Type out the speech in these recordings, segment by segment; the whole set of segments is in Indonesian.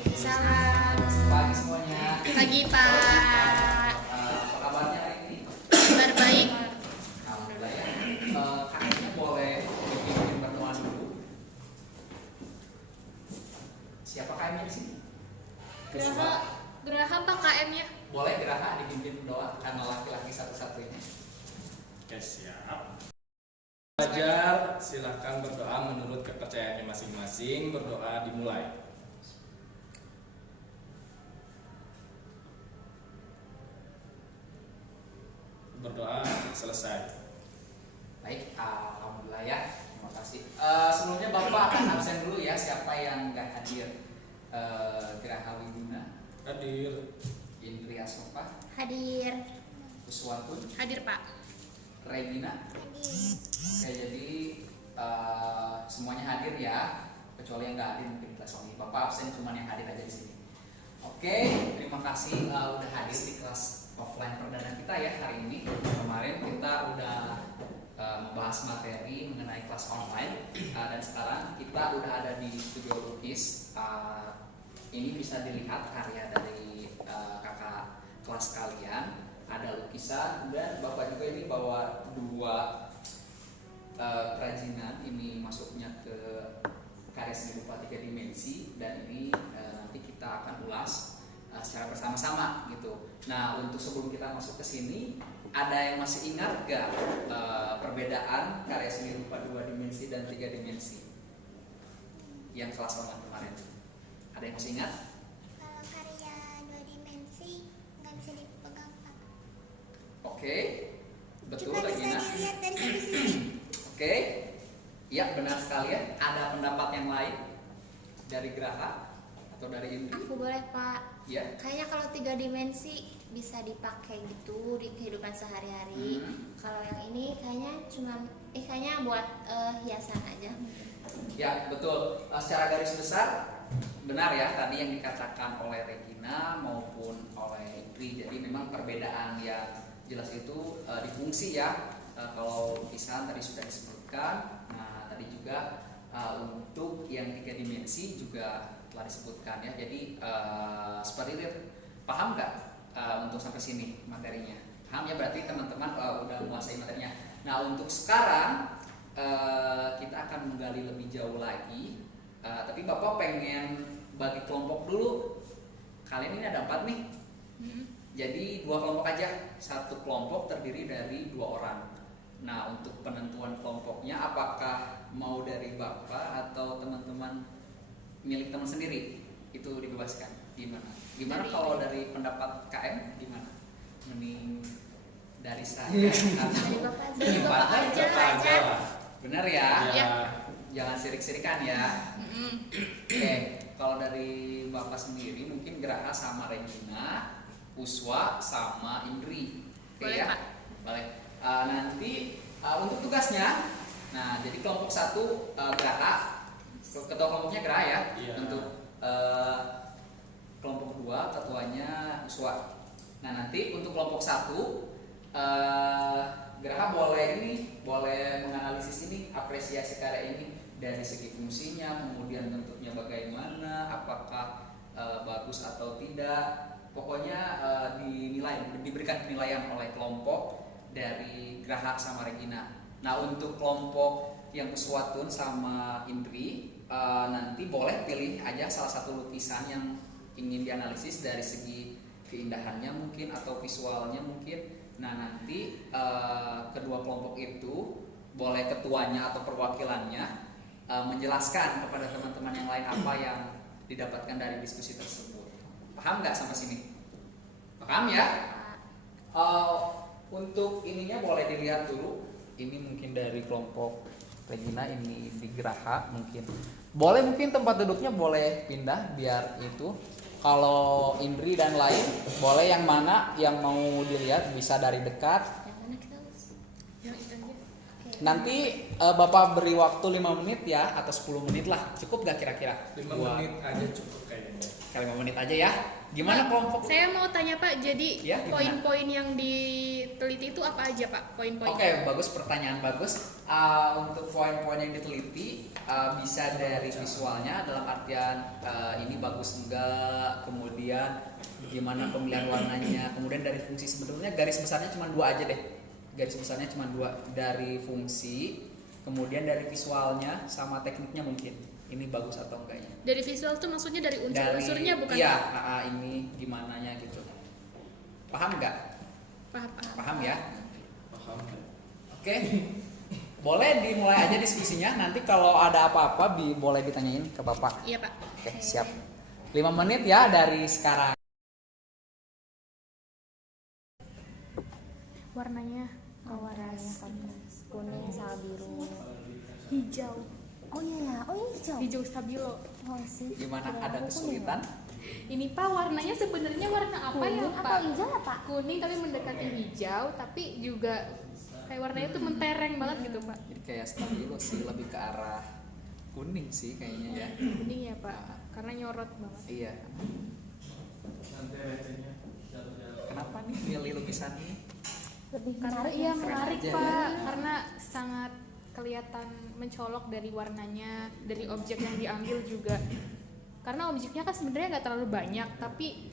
Salam. Pagi semuanya. Pagi Pak. Apa kabarnya hari ini? Kabar baik. Alhamdulillah ya. Kakaknya boleh dipimpin berdoa dulu. Siapa KM-nya di sini? Geraha Pak KM-nya. Boleh Geraha dipimpin berdoa karena laki-laki satu-satunya. Oke, siap. Belajar, silahkan berdoa menurut kepercayaannya masing-masing. Berdoa dimulai. Berdoa selesai. Baik, alhamdulillah ya. Terima kasih. Sebelumnya Bapak akan absen dulu ya. Siapa yang nggak hadir? Geraha Wiguna, Hadir. Indri Asoka, Hadir. Uswatun, Hadir Pak. Regina. Oke, jadi semuanya hadir ya, kecuali yang nggak hadir mungkin kelas ini. Bapak absen, cuman yang hadir aja di sini. Oke, terima kasih udah hadir di kelas offline perdana kita ya hari ini. Kemarin kita udah membahas materi mengenai kelas online dan sekarang kita udah ada di studio lukis. Ini bisa dilihat karya dari kakak kelas kalian. Ada lukisan dan Bapak juga ini bawa dua kerajinan. Ini masuknya ke karya seni rupa 3 dimensi dan ini nanti kita akan ulas secara bersama-sama gitu. Nah, untuk sebelum kita masuk ke sini, ada yang masih ingat gak perbedaan karya seni rupa 2 dimensi dan 3 dimensi yang kelas online kemarin? Ada yang masih ingat? Kalau karya 2 dimensi nggak bisa dipegang Pak. Oke, betul Cuma bisa Regina. dilihat dari sini. Oke, ya benar sekali ya. Ada pendapat yang lain dari Geraha atau dari Indri? Aku boleh Pak. Ya. Kayaknya kalau 3 dimensi bisa dipakai gitu di kehidupan sehari-hari. Kalau yang ini kayaknya buat hiasan aja mungkin. Ya betul. Secara garis besar benar ya tadi yang dikatakan oleh Regina maupun oleh Indri. Jadi memang perbedaan yang jelas itu di fungsi ya. Kalau lukisan tadi sudah disebutkan. Nah tadi juga untuk yang 3 dimensi juga telah disebutkan ya. Jadi seperti itu. Paham nggak untuk sampai sini materinya? Paham ya, berarti teman-teman udah menguasai materinya. Nah untuk sekarang kita akan menggali lebih jauh lagi. Tapi Bapak pengen bagi kelompok dulu. Kalian ini ada 4 nih. Jadi 2 kelompok aja. Satu kelompok terdiri dari 2 orang. Nah untuk penentuan kelompoknya apakah mau dari Bapak atau teman-teman milik teman sendiri? Itu dibebaskan. Gimana kalau dari pendapat KM gimana? Mending dari saya Dari Bapak aja. Benar ya? Ya. Jangan sirik-sirikan ya. Oke, kalau dari Bapak sendiri mungkin Geraha sama Regina, Uswa sama Indri. Oke Boleh, ya? Pak. Boleh. Nanti untuk tugasnya, nah jadi kelompok 1 Geraha, ketua kelompoknya Geraha ya. Iya. Untuk kelompok 2 ketuanya Uswa. Nah nanti untuk kelompok 1 Geraha boleh menganalisis ini, apresiasi karya ini dari segi fungsinya, kemudian bentuknya bagaimana, apakah bagus atau tidak. Pokoknya diberikan penilaian oleh kelompok dari Geraha sama Regina. Nah untuk kelompok yang Uswatun sama Indri nanti boleh pilih aja salah satu lukisan yang ingin dianalisis dari segi keindahannya mungkin atau visualnya mungkin. Nah nanti kedua kelompok itu boleh ketuanya atau perwakilannya menjelaskan kepada teman-teman yang lain apa yang didapatkan dari diskusi tersebut. Paham nggak sampai sini? Paham ya? Untuk ininya boleh dilihat dulu. Ini mungkin dari kelompok Regina, ini di Geraha mungkin. Boleh mungkin tempat duduknya boleh pindah biar itu. Kalau Indri dan lain boleh yang mana yang mau dilihat bisa dari dekat. Yang mana kita harus? Yang itu aja. Oke. Nanti Bapak beri waktu 5 menit ya atau 10 menit lah. Cukup gak kira-kira? 5 menit aja cukup kayaknya. Kali 5 menit aja ya. Gimana kelompok? Saya mau tanya Pak, jadi Ya, gimana? poin-poin yang diteliti itu apa aja Pak? Poin-poin. Oke, bagus, pertanyaan bagus. Untuk poin-poin yang diteliti bisa dari visualnya dalam artian ini bagus enggak, kemudian gimana pemilihan warnanya, kemudian dari fungsi. Sebetulnya garis besarnya cuma 2 aja deh. Garis besarnya cuma 2, dari fungsi, kemudian dari visualnya sama tekniknya mungkin. Ini bagus atau enggaknya. Dari visual tuh maksudnya dari unsur-unsurnya bukan? Iya, Pak? ini gimana gitu. Paham nggak? Paham. Paham ya? Paham. Oke. Boleh dimulai aja diskusinya. Nanti kalau ada apa-apa boleh ditanyain ke Bapak. Iya Pak. Oke, siap. 5 menit ya dari sekarang. Warnanya Warnanya kontras kuning sama biru. hijau. Oh iya, oh ini hijau. Hijau stabilo. Oh sih. Gimana, ada kesulitan? Ini Pak, warnanya sebenarnya warna apa ya Kuning Pak? atau hijau apa? Kuning tapi mendekati hijau, tapi juga kayak warnanya tuh mentereng banget gitu Pak. Jadi kayak stabilo sih, lebih ke arah kuning sih kayaknya ya. Kuning ya Pak, karena nyorot banget. Iya. Nanti recehnya. Kenapa nih milih lukisan ini? Lebih Karena menarik. iya ya, menarik aja Pak, ya. karena sangat kelihatan mencolok dari warnanya, dari objek yang diambil juga. Karena objeknya kan sebenarnya nggak terlalu banyak, tapi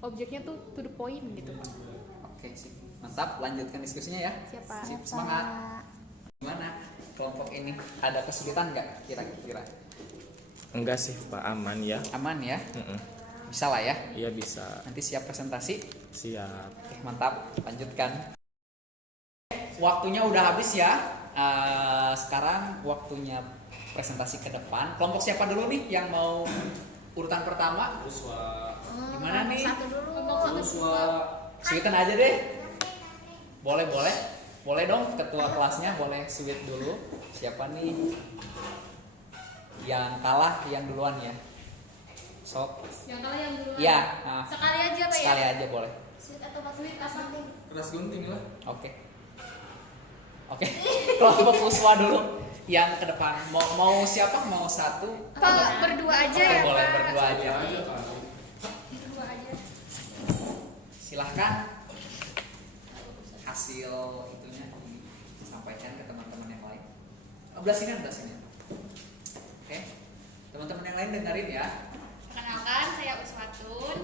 objeknya tuh to the point gitu Pak. Oke, sip. Mantap, lanjutkan diskusinya ya. Siapa? Sip, semangat. Gimana kelompok ini? Ada kesulitan nggak kira-kira? Enggak sih Pak, aman ya. Aman ya? Mm-mm. Bisa lah ya? Iya bisa. Nanti siap presentasi? Siap. Oke, mantap. Lanjutkan. Waktunya udah habis ya. Sekarang waktunya presentasi ke depan. Kelompok siapa dulu nih yang mau urutan pertama? Uswa. Gimana nih? Satu dulu. Uswa. Sweeten aja deh. Boleh, boleh. Boleh dong, ketua kelasnya boleh sweet dulu. Siapa nih? Yang kalah yang duluan ya. Sok. Yang kalah yang duluan. Iya, nah, Sekali aja Pak ya. sekali aja boleh. Sweet atau pas sweet apa nih? Keras gunting lah. Oke. Oke. Kelompok Uswa dulu yang ke depan. Mau siapa? Mau satu? Pak berdua aja Oke, ya boleh Pak. berdua aja. Aja kali. Berdua aja. Silahkan hasil itunya disampaikan ke teman-teman yang lain. Belah sini. Oke. Teman-teman yang lain dengerin ya. Perkenalkan, saya Uswatun.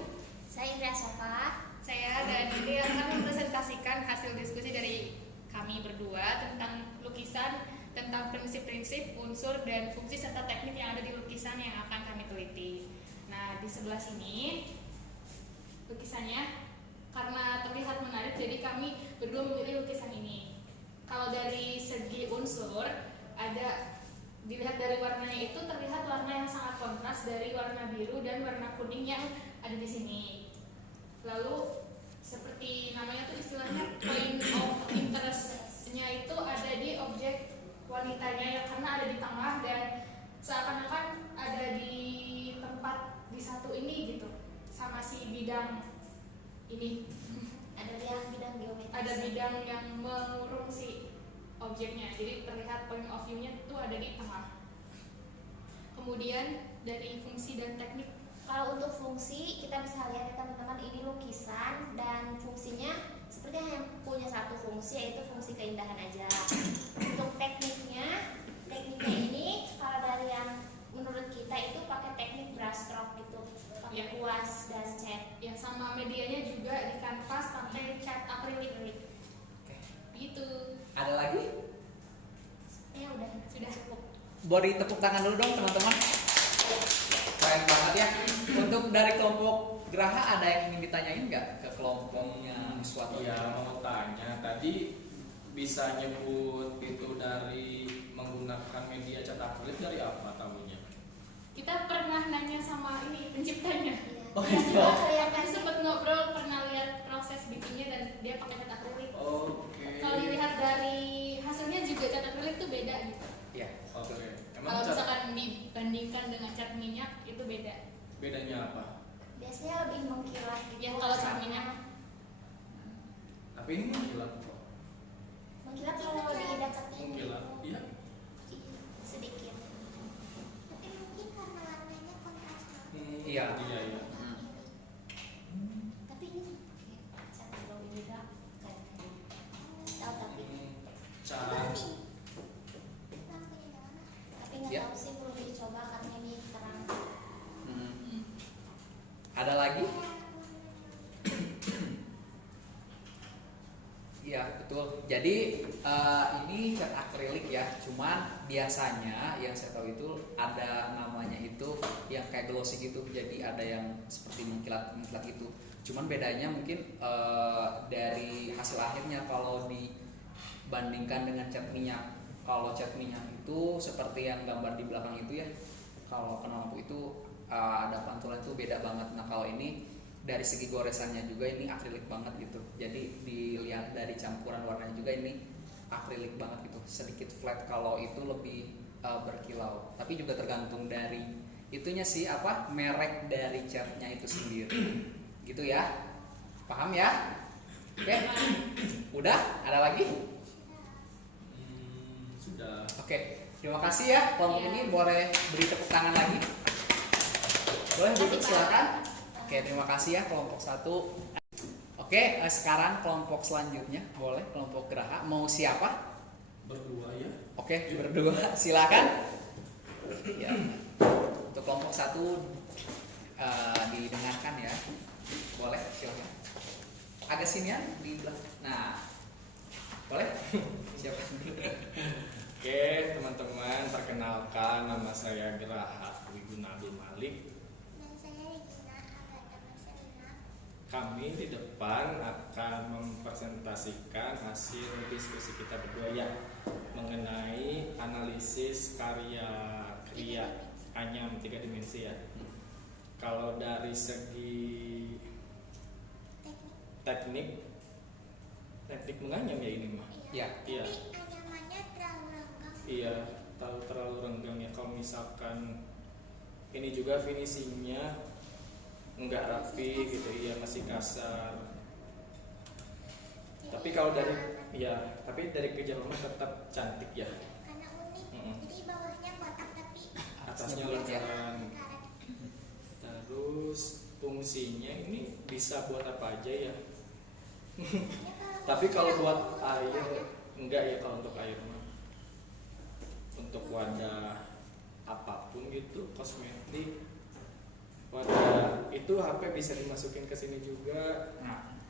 Saya Indra Sofa. Saya dan ini akan mempresentasikan hasil diskusi dari kami berdua tentang lukisan, tentang prinsip-prinsip, unsur, dan fungsi serta teknik yang ada di lukisan yang akan kami teliti. Nah, di sebelah sini lukisannya karena terlihat menarik, jadi kami berdua memilih lukisan ini. Kalau dari segi unsur, ada dilihat dari warnanya itu terlihat warna yang sangat kontras dari warna biru dan warna kuning yang ada di sini. Lalu seperti namanya tuh istilahnya point of interest-nya itu ada di objek wanitanya yang karena ada di tengah dan seakan-akan ada di tempat di satu ini gitu sama si bidang ini. Ada yang bidang geometri. Ada bidang yang mengurung si objeknya, jadi terlihat point of view-nya itu ada di tengah. Kemudian dari fungsi dan teknik. Kalau untuk fungsi kita bisa lihat ya teman-teman, ini lukisan dan fungsinya seperti yang punya satu fungsi, yaitu fungsi keindahan aja. Untuk tekniknya ini kalau dari yang menurut kita itu pakai teknik brush stroke gitu, pakai Ya. kuas dan cat. Ya, sama medianya juga di kanvas pakai cat akrilik. Gitu. Ada lagi? Ya udah Sudah. cukup. Beri tepuk tangan dulu dong teman-teman. Keren banget ya. Untuk dari kelompok Geraha ada yang ingin ditanyain nggak ke kelompoknya Uswa? Iya, mau tanya tadi bisa nyebut itu dari menggunakan media cetak akrilik dari apa tahunya? Kita pernah nanya sama ini penciptanya. Iya. Oh, Dan iya. juga kelihatan Kami sih sempat ngobrol, pernah lihat proses bikinnya dan dia pakai cat akrilik. Oke. Kalau dilihat dari hasilnya juga cat akrilik tuh beda gitu. Iya. Oke. Kalau Emang cat misalkan dibandingkan dengan cat minyak itu beda. bedanya apa? biasanya lebih mengkilat gitu. Ya, kalau cat minyak. Tapi ini mengkilat kok. mengkilat kalau di cat minyak. betul. Jadi ini cat akrilik ya. Cuman biasanya yang saya tahu itu ada namanya itu yang kayak glossy gitu. Jadi ada yang seperti mengkilat-mengkilat gitu. Cuman bedanya mungkin dari hasil akhirnya kalau dibandingkan dengan cat minyak. Kalau cat minyak itu seperti yang gambar di belakang itu ya. Kalau kena lampu itu ada pantulan itu beda banget. Nah kalau ini dari segi goresannya juga ini akrilik banget gitu. Jadi dilihat dari campuran warnanya juga ini akrilik banget gitu. Sedikit flat, kalau itu lebih berkilau. Tapi juga tergantung dari itunya sih apa merek dari catnya itu sendiri. Gitu ya. Paham ya? Oke. Udah? Ada lagi? Sudah. Oke. Terima kasih ya. Kelompok ini boleh beri tepuk tangan lagi. Boleh duduk silakan. Oke, terima kasih ya kelompok 1. Oke, sekarang kelompok selanjutnya boleh kelompok Geraha. Mau siapa? Berdua ya. Oke, berdua. Silakan. Ya. Untuk kelompok 1 didengarkan ya. Boleh, silakan. Agak sini ya di belakang. Nah. Boleh? Siapa? Oke, teman-teman, perkenalkan nama saya Geraha Wiguna Abdul Malik. Dan saya Regina Agatha Marcelina. Kami di depan akan mempresentasikan hasil diskusi kita berdua ya mengenai analisis karya kriya Anyam 3 dimensi ya. Kalau dari segi teknik menganyam ya ini mah. Ya. Iya. Tapi anyamannya terlalu renggang. Iya, terlalu renggang ya. Kalau misalkan ini juga finishingnya nggak rapi gitu, iya masih kasar. Jadi Tapi kalau dari karena- tapi dari kejauhan tetap cantik ya. karena unik. Mm-mm. Jadi bawahnya kotak tapi Atasnya bulat ya. lengkap. karet. Terus fungsinya ini bisa buat apa aja ya? Ini Tapi kalau misalnya buat untuk air wadah, enggak ya, kalau untuk air mah. Untuk wadah apapun gitu, kosmetik. Wadah itu HP bisa dimasukin ke sini juga. Nah,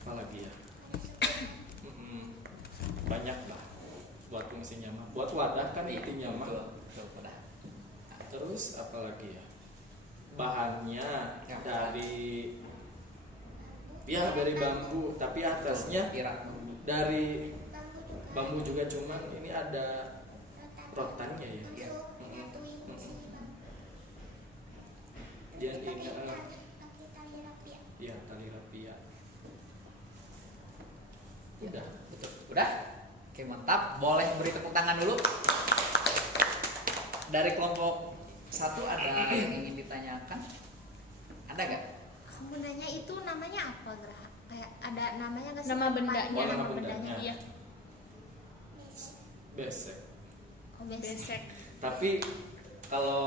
Apalagi ya? Banyak lah buat fungsinya mah. Buat wadah kan intinya mah. betul, udah. Terus apalagi ya? Bahannya Ya. dari bambu, tapi atasnya Irak. dari bambu juga. bambu juga, cuman ini ada rotannya ya. Iya. Untuk menyatui fungsi bambu. Dia Jadi ini pakai tali rapia. ya tali rapia. Udah. Betul. Udah? Oke, mantap. Boleh beri tepuk tangan dulu. Dari kelompok 1 ada yang ingin ditanyakan? Ada gak? Bundanya itu namanya apa, Geraha? Kayak ada namanya nggak sih? Nama bendanya, Oh, nama nama bendanya. bendanya. Iya, Besek. Oh, basic. besek. Tapi kalau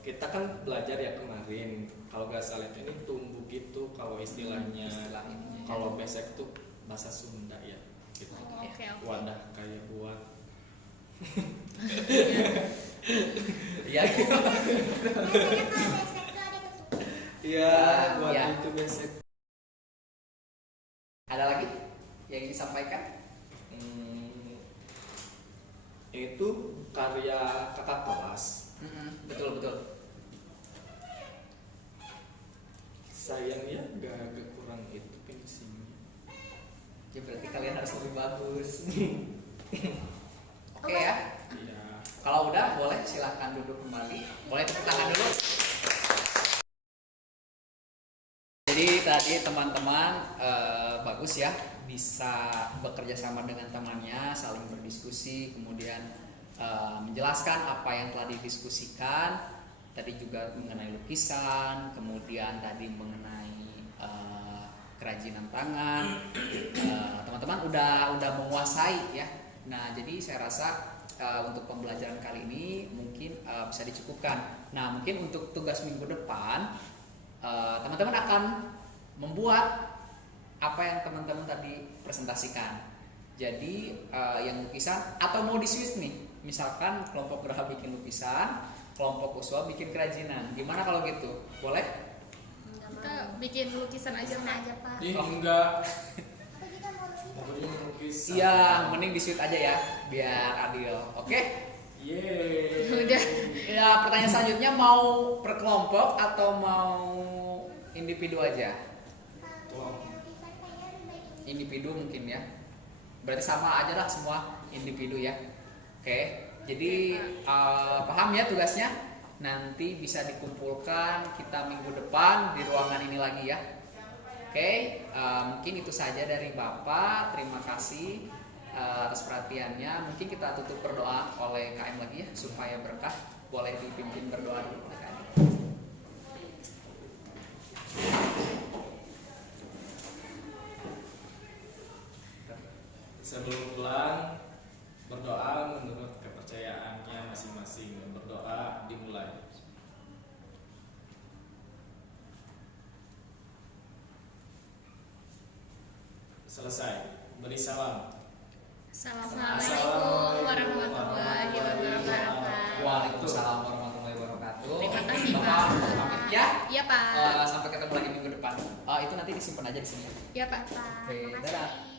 kita kan belajar ya kemarin, kalau gak salah ini tumbuh gitu kalau istilahnya. Istilah ininya. Kalau besek tuh bahasa Sunda ya. Gitu. Oh, oke. Wadah kayak buat Iya. Biasanya kalau besek itu ada ketukan. iya, buat Iya. itu besek. Ada lagi yang ingin disampaikan? Itu karya kakak kelas. Betul, betul. Sayangnya gak kurang itu finishingnya. Ya berarti kalian harus lebih bagus. Oke ya. Iya. Kalau udah boleh silahkan duduk kembali. Boleh tepuk tangan dulu. Jadi tadi teman-teman bagus ya, bisa bekerja sama dengan temannya, saling berdiskusi, kemudian menjelaskan apa yang telah didiskusikan. Tadi juga mengenai lukisan, kemudian tadi mengenai kerajinan tangan. Teman-teman udah menguasai ya. Nah, jadi saya rasa untuk pembelajaran kali ini mungkin bisa dicukupkan. Nah, mungkin untuk tugas minggu depan teman-teman akan membuat apa yang teman-teman tadi presentasikan. Jadi yang lukisan atau mau di-switch nih, misalkan kelompok Geraha bikin lukisan, kelompok Uswa bikin kerajinan. Gimana kalau gitu? Boleh? Nggak Kita mau. bikin lukisan aja, Lukisan Pak. aja, Pak. Ih, enggak. Aku juga mau Mending lukis. Iya, mending di shoot aja ya, biar adil. Oke? Yeay. Udah. Ya, pertanyaan selanjutnya mau per kelompok atau mau individu aja? Kelompok. lukisan kayaknya lebih baik ini. Individu mungkin ya. Berarti sama aja lah semua individu ya. Oke. Jadi paham ya tugasnya? Nanti bisa dikumpulkan kita minggu depan di ruangan ini lagi ya. Oke, mungkin itu saja dari Bapak. Terima kasih atas perhatiannya. Mungkin kita tutup berdoa oleh KM lagi ya supaya berkah. Boleh dipimpin berdoa dulu oleh KM. Sebelum pulang, berdoa menurut kepercayaannya masing-masing. Berdoa dimulai. Selesai. Beri salam. Assalamualaikum warahmatullahi wabarakatuh. Waalaikumsalam warahmatullahi wabarakatuh. Terima kasih, Bapak Pak. pamit ya. Iya Pak. Sampai ketemu lagi minggu depan. Itu nanti disimpan aja di sini. Iya Pak. Oke, dadah.